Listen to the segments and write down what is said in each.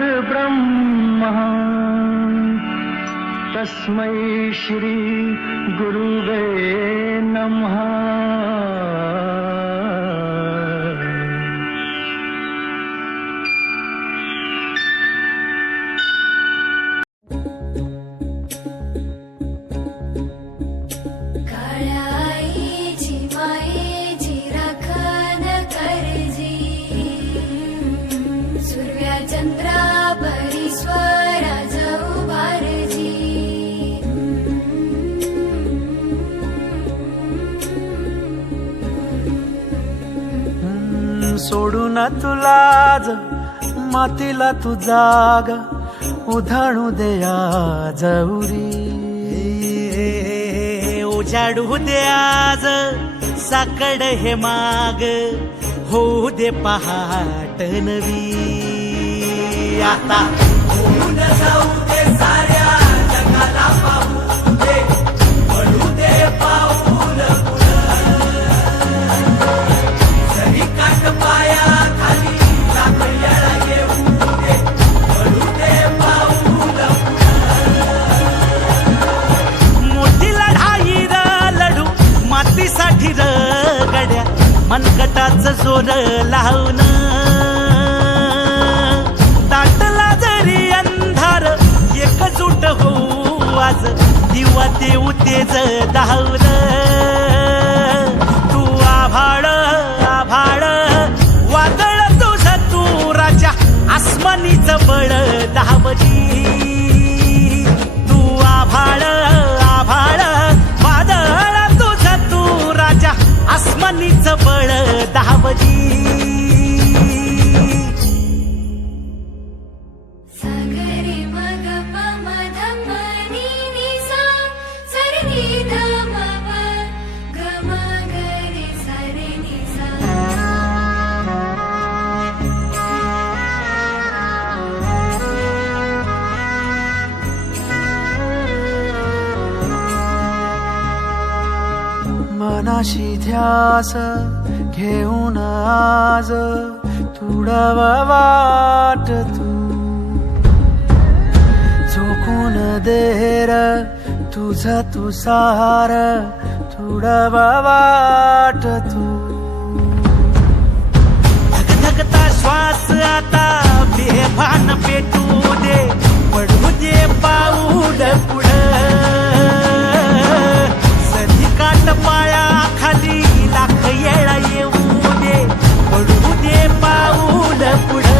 परब्रह्म तस्मै श्री गुरुवे नमः। सोडून तुलाज मातीला तू जाग उधाणू दे आज उरी उजाडू दे आज साकड हे माग होऊ दे पहाट नवी आता होऊन जाऊ दे साऱ्या जगाला पाहू दे पडू दे पाऊल जरी काट पाया खाली लागल्याला येऊ दे पडू दे पाऊल मोठी लढाई लढू मातीसाठी रगड्या मनगटाचं जोर लावून दाटला जरी अंधार एकजूट होऊ आज दिवा देऊ तेज धावून तू आभाळ आभाळ वादळ तुझं तू राजा आसमानीचं बळ धावली तू आभाळ आभाळ वादळ तुझं तू राजा आसमानीचं बळ धावली मनाशी ध्यास घेऊन आज तुडवा वाट तू झोकून देर तुझा तू सार तुडवा वाट तू धगधगता श्वास आता बेभान पेटू दे पडू दे पाऊल पुढं सधी काट पाया खाली लाख येळा येऊ दे पडू दे पाऊल पुढं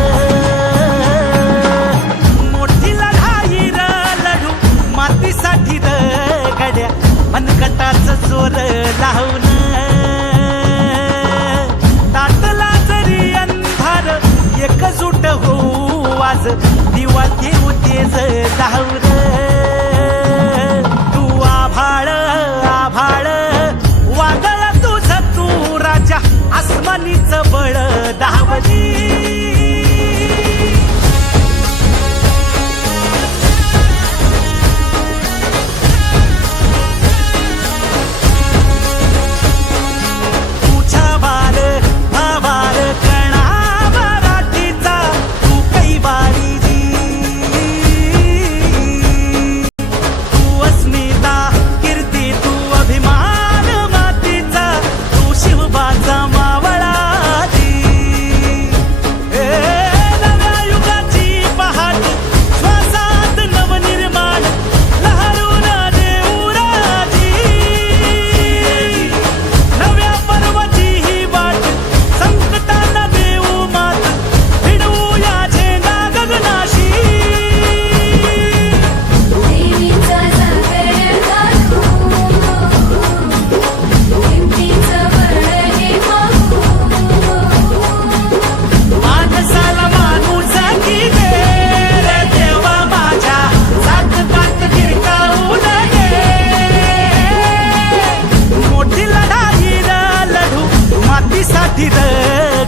मोठी लढाई लढू मातीसाठी गड्या मनगटाचं जोर लावून दाटला जरी अंधार एकजूट होऊ आज दिवा देऊ तेज धावून तू आभाळ आभाळ वादळ तुझं तू राजा आसमानीचं बळ धावली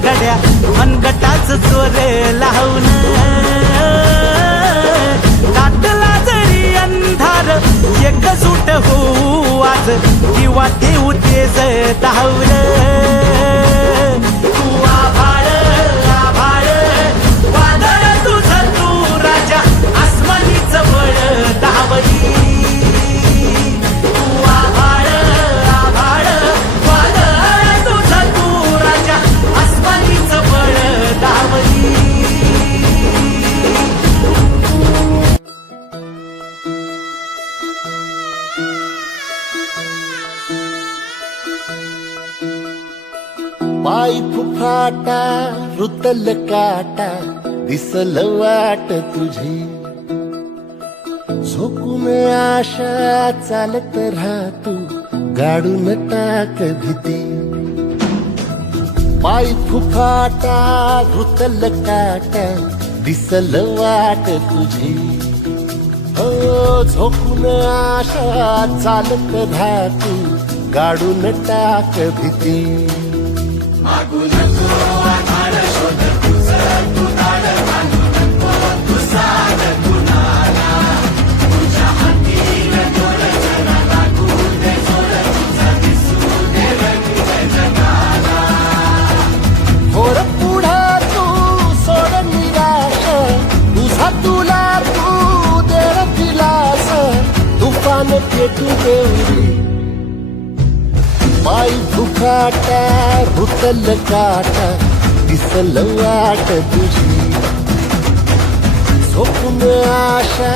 गड्या मनगटाचं जोर लावून दाटला जरी अंधार एकजूट होऊ आज दिवा देऊ तेज धावून तू आभाळ आभाळ वादळ तुझं तू पाय फुफाटा रुतल काटा दिसल वाट तुझी झोकून आशा चालत राहतू गाडून टाक भीती पाय फुफाटा रुतल काटा दिसल वाट तुझी हो झोकून आशा चालत राहतू गाडून टाक भीती होर पुढे तू सोड निराश तुझा तुला तू देव दिलास तुफान पेटू देवरी पाय फुफाटा रुतल काटा दिसल वाट तुझी झोपून आशा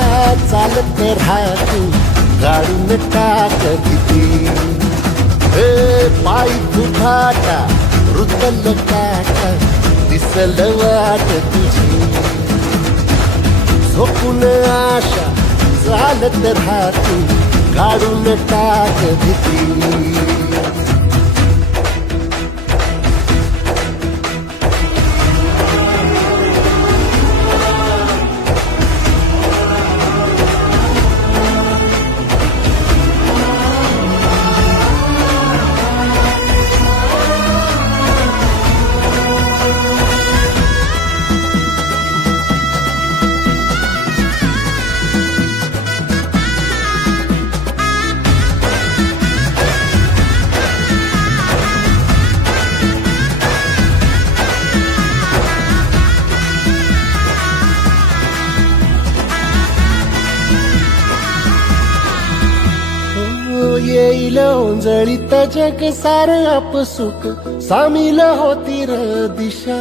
चालत राहतू गाडून टाक भीती हे पाय फुफाटा रुतल काटा दिसल वाट तुझी झोपून आशा चालत राहतू गाडून टाक भीती येईल ओंजळीत जग सार आपसुक सामील होती र दिशा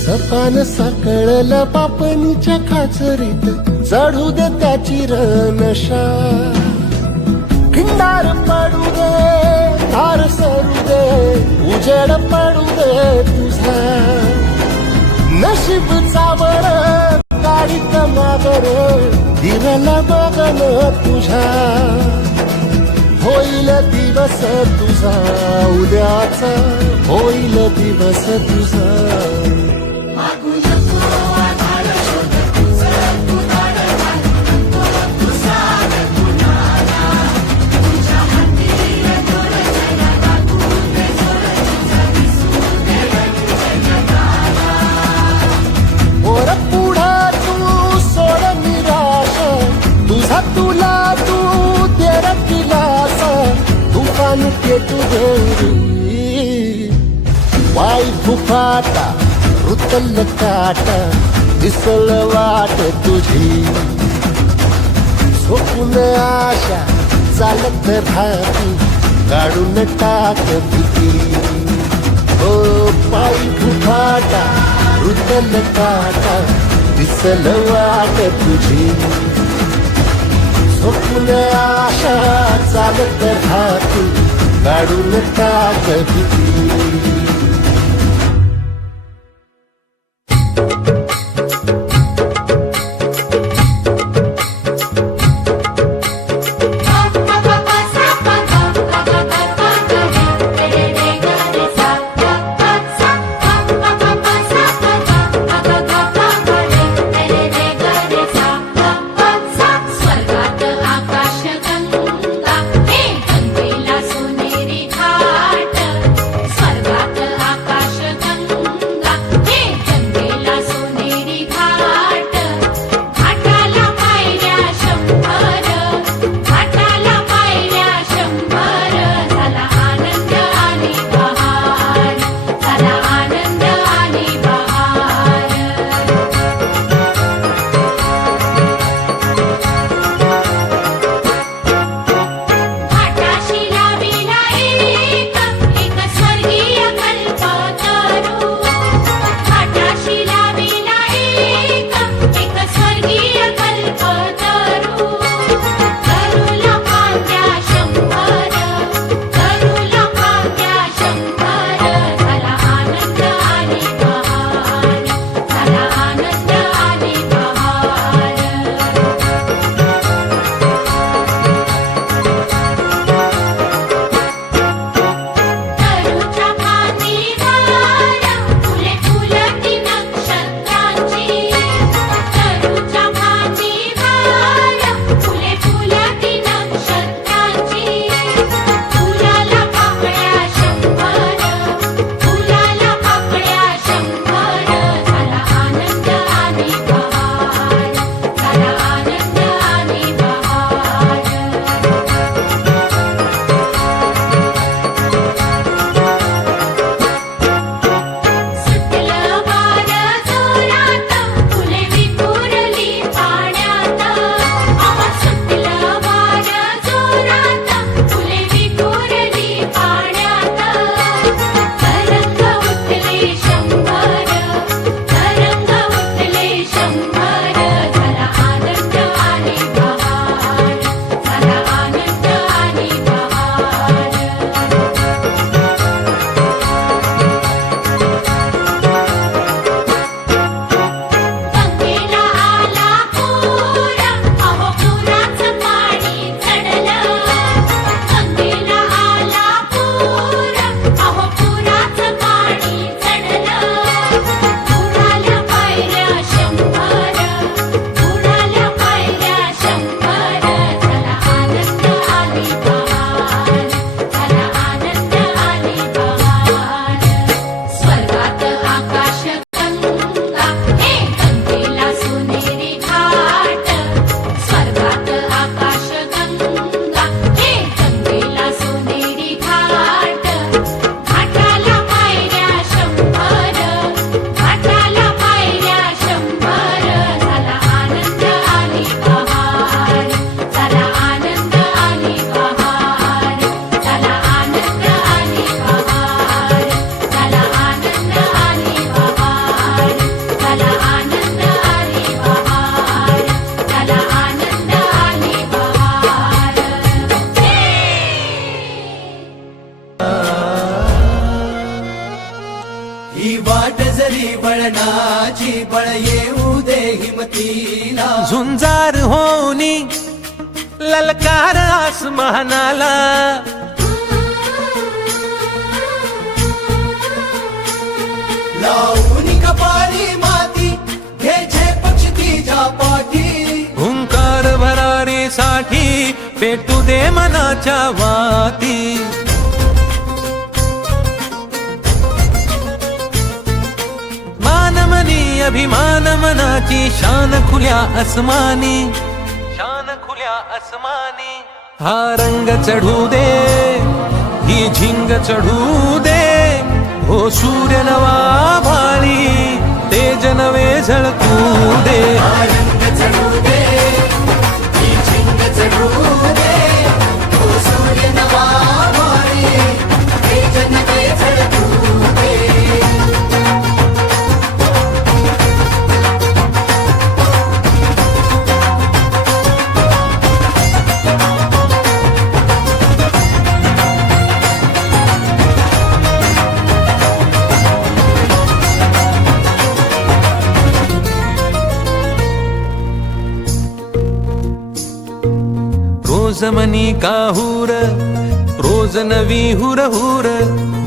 सपान साकळल पापणीच्या खाचरीत चढू दे त्याची र नशा खिंडार पडू दे धार सरू दे उजेड पडू दे तुझा नशीब चावर गाडीत मागर दिवला बघन तुझा होईल दिवस तुझा उद्याचा होईल दिवस तुझा वर पुढे तू सोड निराश तुझा तुला तू देर दिलास तुफान पेटू देवरी पाय फुफाटा रुतल काटा दिसल वाट तुझी झोपून आशा चालत राहती गाडून टाक भीती हो पाय फुफाटा रुतल काटा दिसल वाट तुझी झोपून आशा चालत राहती गाडून टाक भीती स्वर्गात आकाशगंगा हे गंगेला सोनेरी घाट स्वर्ग वाट जरी वळणाची बळ येऊ दे हिमतीला झुंजार होनी ललकार आसमानाला लावून कपाळी माती घ्यायचे पक्ष तिच्या पाठी हुंकार भरारीसाठी पेटू दे मनाच्या वाती मानमनी अभिमान मनाची शान खुल्या आसमानी शान खुल्या आसमानी हा रंग चढू दे ही झिंग चढू दे हो सूर्य नवा भाळी तेज नवे झळकू दे रंग चढू दे ही झिंग चढू दे तो सूर्य नवा भारी तेज नवे झळकू दे रोज मनी काहूर रोज नवी हुर हुर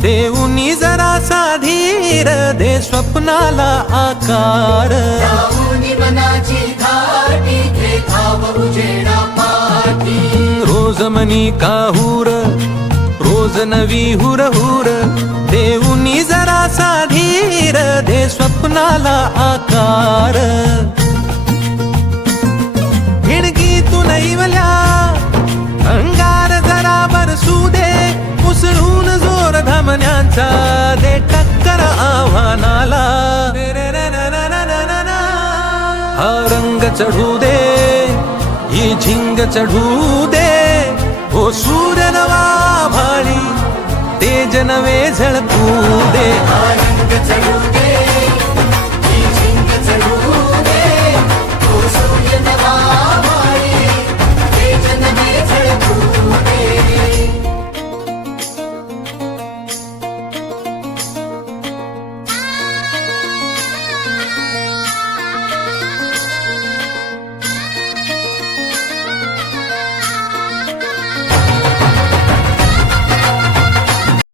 देऊनी जरा साधीर दे स्वप्नाला आकार लावून मनाची धाटी घे धाव उजेडा पाठी रोज मनी काहूर रोज नवी हुर हुर देऊनी जरा साधीर दे स्वप्नाला आकार हिणगी तू नैवल्या अंगार जरा बरसू दे उसळून जोर धमन्यांचा दे टक्कर आव्हानाला हा रंग चढू दे ही झिंग चढू दे हो सूर्य नवा भाळी तेज नवे झळकू दे रंग चढू